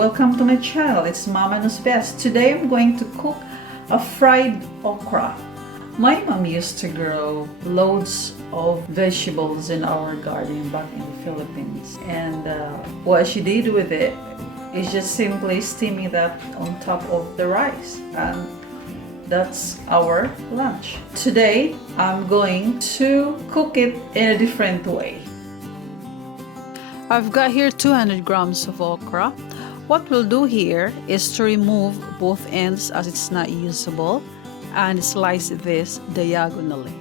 welcome to my channel. It's Mama Knows Best. Today I'm going to cook a fried okra. My mom used to grow loads of vegetables in our garden back in the Philippines, and what she did with it is just simply steaming that on top of the rice, and that's our lunch. Today I'm going to cook it in a different way. I've got here 200 grams of okra. What we'll do here is to remove both ends as it's not usable and slice this diagonally.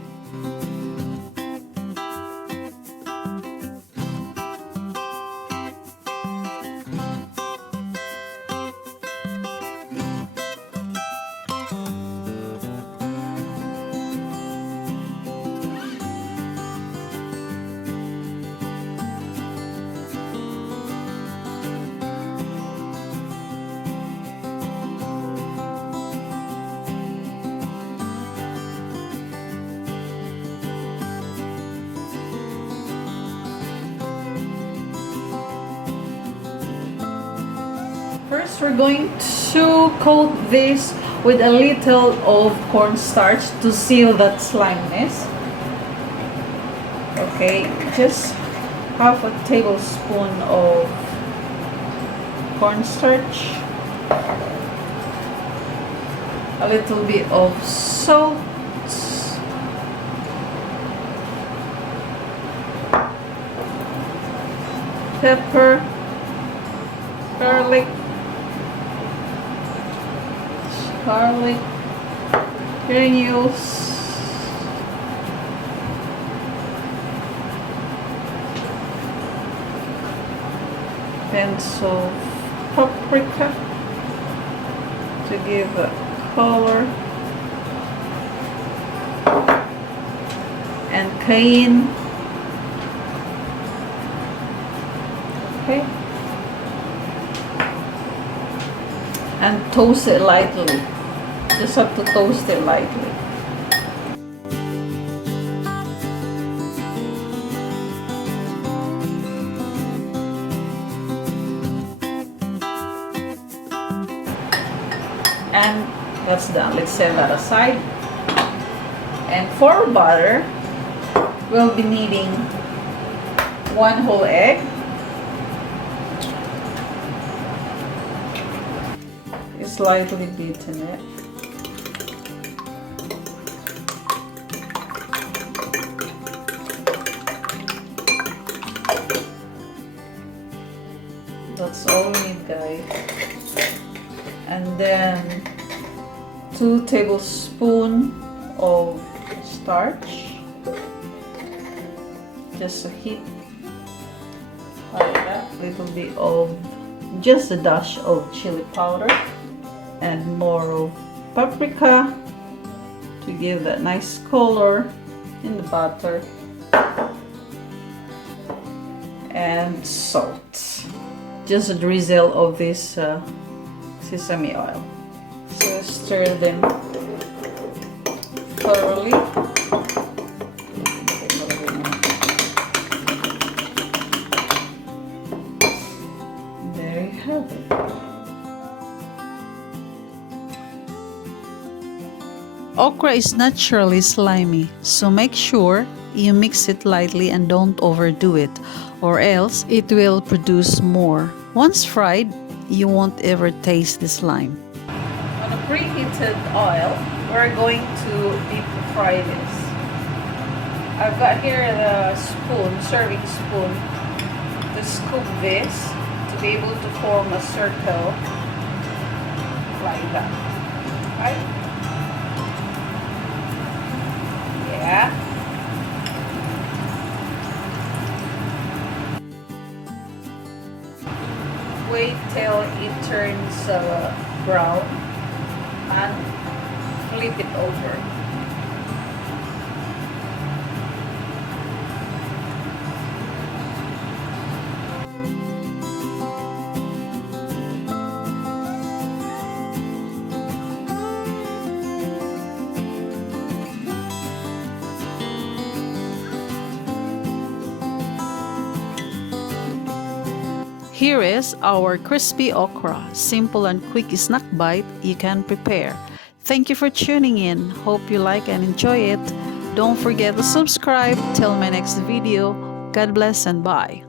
First, we're going to coat this with a little of cornstarch to seal that sliminess. Okay, just half a tablespoon of cornstarch, a little bit of salt, pepper, garlic, granules, pencil paprika to give a color, and cayenne. Okay, and toast it lightly. Just have to toast it lightly. And that's done. Let's set that aside. And for butter, we'll be needing 1 whole egg, slightly beaten it, that's all we need, guys. And then 2 tablespoons of starch, just a hit like that, little bit of just a dash of chili powder, and more of paprika to give that nice color in the butter, and salt, just a drizzle of this sesame oil. So stir them thoroughly. There you have it. Okra is naturally slimy, so make sure you mix it lightly and don't overdo it, or else it will produce more. Once fried, you won't ever taste the slime. On a preheated oil, we're going to deep fry this. I've got here the serving spoon, to scoop this to be able to form a circle like that. Right? Yeah. Wait till it turns brown and flip it over. Here is our crispy okra, simple and quick snack bite you can prepare. Thank you for tuning in. Hope you like and enjoy it. Don't forget to subscribe. Till my next video. God bless and bye.